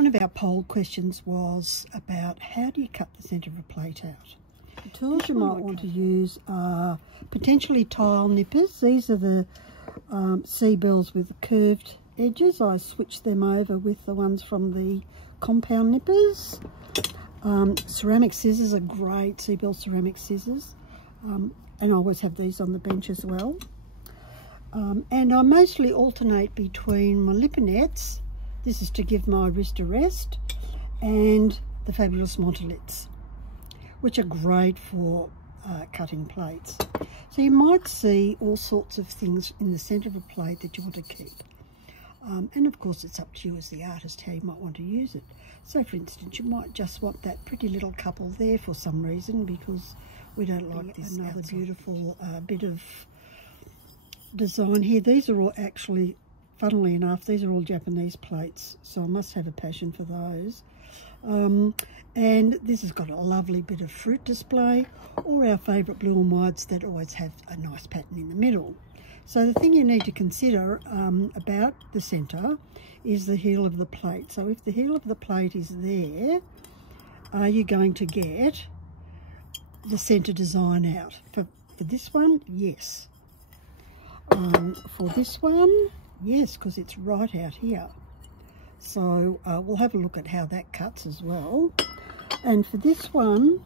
One of our poll questions was about how do you cut the centre of a plate out? The tools you might want to use are potentially tile nippers. These are the SEABELLS with curved edges. I switched them over with the ones from the compound nippers. Ceramic scissors are great, SEABELLS ceramic scissors. And I always have these on the bench as well. And I mostly alternate between my Leponitts, this is to give my wrist a rest, and the fabulous MONTOLITs, which are great for cutting plates. So you might see all sorts of things in the centre of a plate that you want to keep. And of course it's up to you as the artist how you might want to use it. So for instance, you might just want that pretty little couple there for some reason because we don't like this. Another beautiful bit of design here. These are all actually, funnily enough, these are all Japanese plates, so I must have a passion for those. And this has got a lovely bit of fruit display, or our favourite blue and whites that always have a nice pattern in the middle. So the thing you need to consider about the centre is the heel of the plate. So if the heel of the plate is there, are you going to get the centre design out? For this one, yes. For this one, yes, because it's right out here. So we'll have a look at how that cuts as well. And for this one,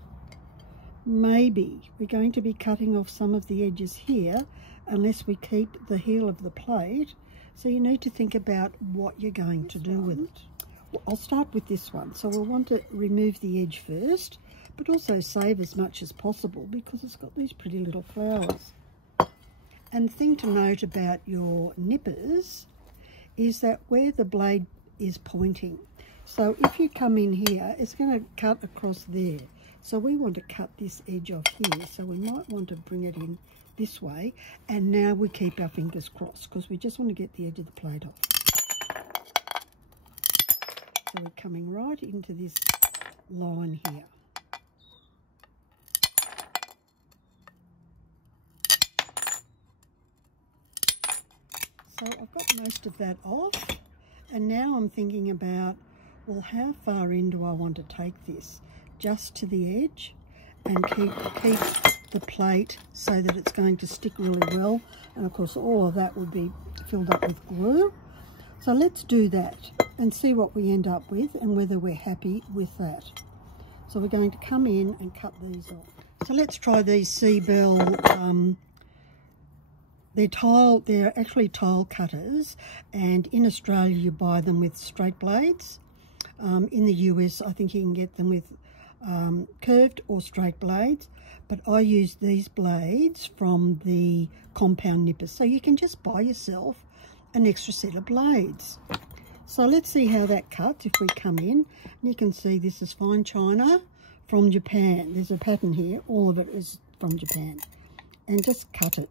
maybe we're going to be cutting off some of the edges here unless we keep the heel of the plate. So you need to think about what you're going to do with it. Well, I'll start with this one. So we'll want to remove the edge first, but also save as much as possible because it's got these pretty little flowers. And the thing to note about your nippers is that where the blade is pointing. So if you come in here, it's going to cut across there. So we want to cut this edge off here. So we might want to bring it in this way. And now we keep our fingers crossed because we just want to get the edge of the plate off. So we're coming right into this line here. So I've got most of that off, and now I'm thinking about, well, how far in do I want to take this? Just to the edge and keep the plate so that it's going to stick really well. And of course all of that will be filled up with glue. So let's do that and see what we end up with and whether we're happy with that. So we're going to come in and cut these off. So let's try these SEABELLS. They're actually tile cutters, and in Australia you buy them with straight blades. In the US I think you can get them with curved or straight blades, but I use these blades from the compound nippers, so you can just buy yourself an extra set of blades. So let's see how that cuts if we come in. And you can see this is fine china from Japan. There's a pattern here, all of it is from Japan. And just cut it.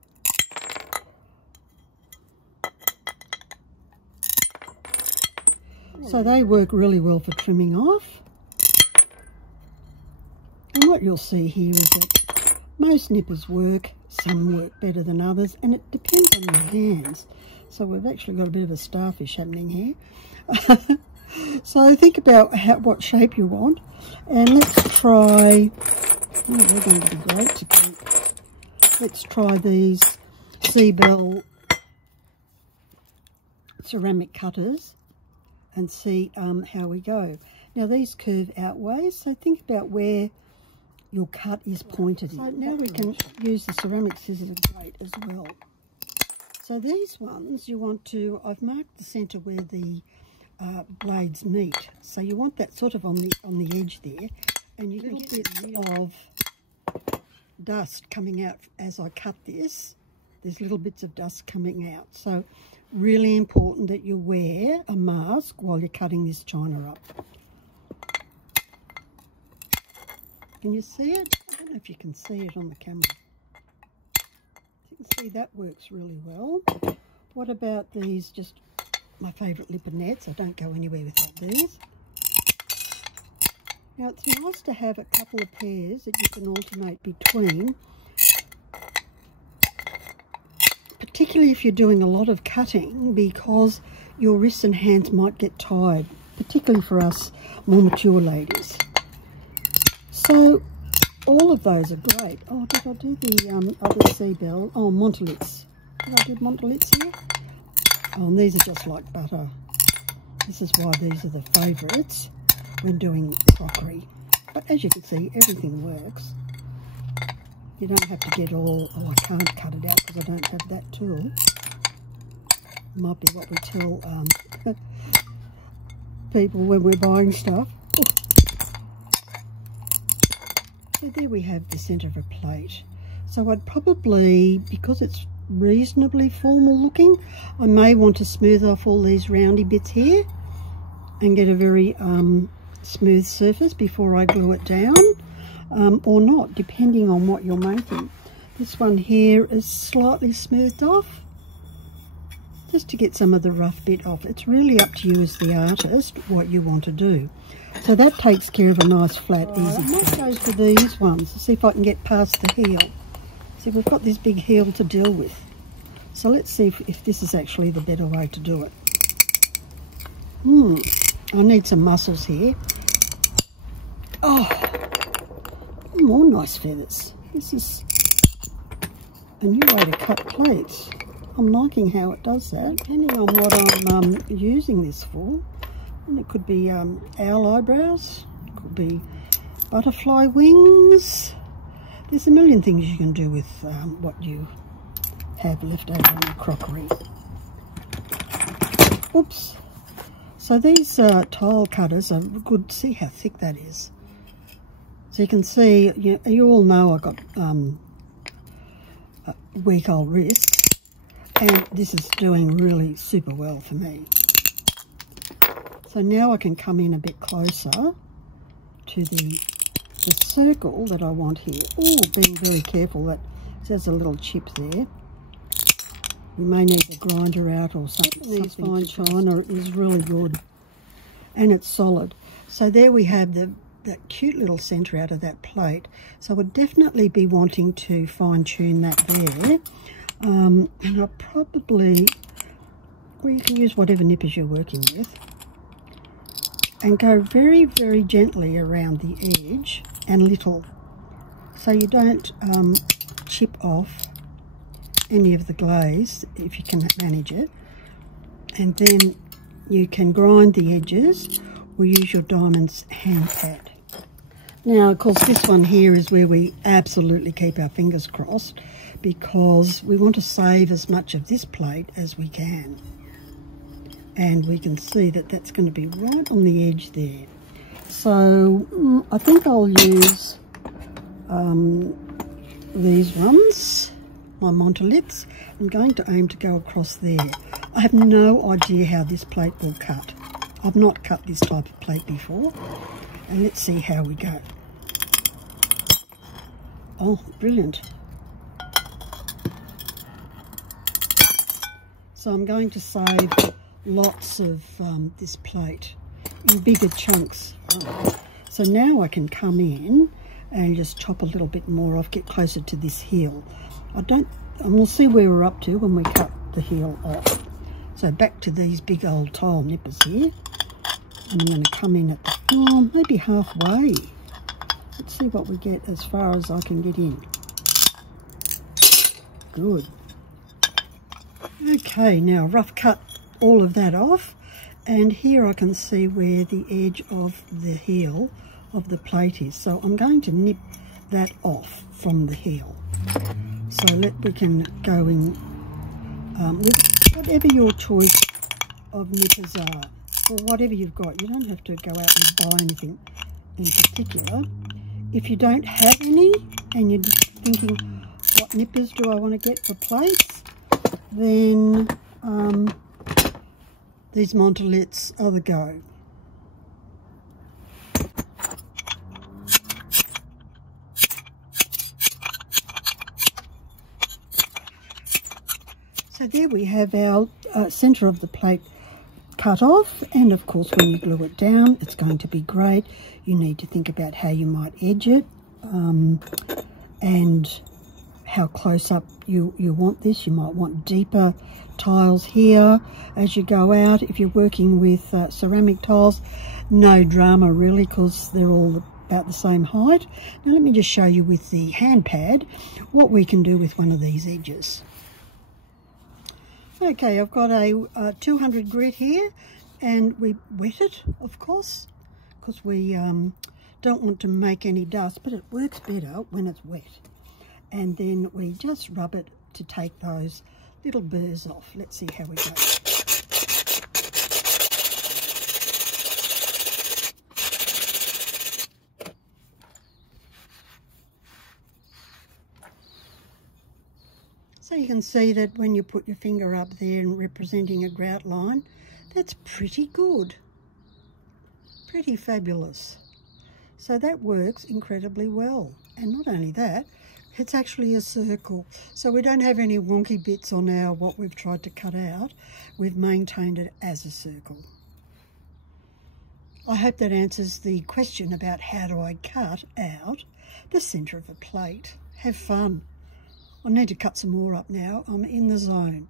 So they work really well for trimming off. And what you'll see here is that most nippers work, some work better than others, and it depends on your hands. So we've actually got a bit of a starfish happening here. So think about what shape you want, and let's try, they're going to be great to keep. Let's try these SEABELLS ceramic cutters and see how we go. Now these curve outways, so think about where your cut is pointed. So now we can use the ceramic scissors are great as well. So these ones you want to, I've marked the centre where the blades meet. So you want that sort of on the edge there, and you can get bits of dust coming out as I cut this. There's little bits of dust coming out. So really important that you wear a mask while you're cutting this china up. Can you see it? I don't know if you can see it on the camera. You can see that works really well. What about these? Just my favourite Leponitts. I don't go anywhere without these. Now it's nice to have a couple of pairs that you can alternate between, particularly if you're doing a lot of cutting, because your wrists and hands might get tired, particularly for us more mature ladies. So all of those are great. Oh, did I do the other SEABELL? Oh, MONTOLITs. Did I do MONTOLITs here? Oh, and these are just like butter. This is why these are the favourites when doing crockery. But as you can see, everything works. You don't have to get all, oh, I can't cut it out because I don't have that tool. Might be what we tell people when we're buying stuff. Ooh. So there we have the centre of a plate. So I'd probably, because it's reasonably formal looking, I may want to smooth off all these roundy bits here and get a very smooth surface before I glue it down, or not, depending on what you're making. This one here is slightly smoothed off, just to get some of the rough bit off. It's really up to you as the artist what you want to do. So that takes care of a nice flat, easy. I might go for these ones to see if I can get past the heel. See, we've got this big heel to deal with. So let's see if this is actually the better way to do it. I need some muscles here. Oh, more nice feathers. This is a new way to cut plates. I'm liking how it does that. Depending on what I'm using this for, and it could be owl eyebrows, it could be butterfly wings. There's a million things you can do with what you have left over in the crockery. Oops. So these tile cutters are good. See how thick that is. So you can see, you all know I've got weak old wrists, and this is doing really super well for me. So now I can come in a bit closer to the circle that I want here. Oh, being very careful, that there's a little chip there. You may need a grinder out or something. This fine china is really good, and it's solid. So there we have that cute little centre out of that plate. So I would definitely be wanting to fine tune that there. And I'll probably, well, you can use whatever nippers you're working with, and go very, very gently around the edge and little, so you don't chip off any of the glaze if you can manage it. And then you can grind the edges or use your diamond's hand pad. Now, of course, this one here is where we absolutely keep our fingers crossed, because we want to save as much of this plate as we can. And we can see that that's going to be right on the edge there. So I think I'll use these ones, my MONTOLITs. I'm going to aim to go across there. I have no idea how this plate will cut. I've not cut this type of plate before. And let's see how we go. Oh, brilliant. So I'm going to save lots of this plate in bigger chunks. So now I can come in and just chop a little bit more off, get closer to this heel. And we'll see where we're up to when we cut the heel off. So back to these big old tile nippers here. And I'm going to come in at the, maybe halfway. Let's see what we get as far as I can get in. Good. Okay, now rough cut all of that off, and here I can see where the edge of the heel of the plate is. So I'm going to nip that off from the heel. So we can go in with whatever your choice of nippers are, or whatever you've got. You don't have to go out and buy anything in particular. If you don't have any and you're just thinking, what nippers do I want to get for plates, then these MONTOLITs are the go. So there we have our centre of the plate cut off, and of course when you glue it down it's going to be great. You need to think about how you might edge it and how close up you want this. You might want deeper tiles here as you go out. If you're working with ceramic tiles, no drama really, because they're all about the same height. Now let me just show you with the hand pad what we can do with one of these edges. Okay, I've got a 200 grit here, and we wet it, of course, because we don't want to make any dust, but it works better when it's wet. And then we just rub it to take those little burrs off. Let's see how we go. So you can see that when you put your finger up there and representing a grout line, that's pretty good. Pretty fabulous. So that works incredibly well. And not only that, it's actually a circle. So we don't have any wonky bits on what we've tried to cut out. We've maintained it as a circle. I hope that answers the question about how do I cut out the centre of a plate. Have fun. I need to cut some more up now. I'm in the zone.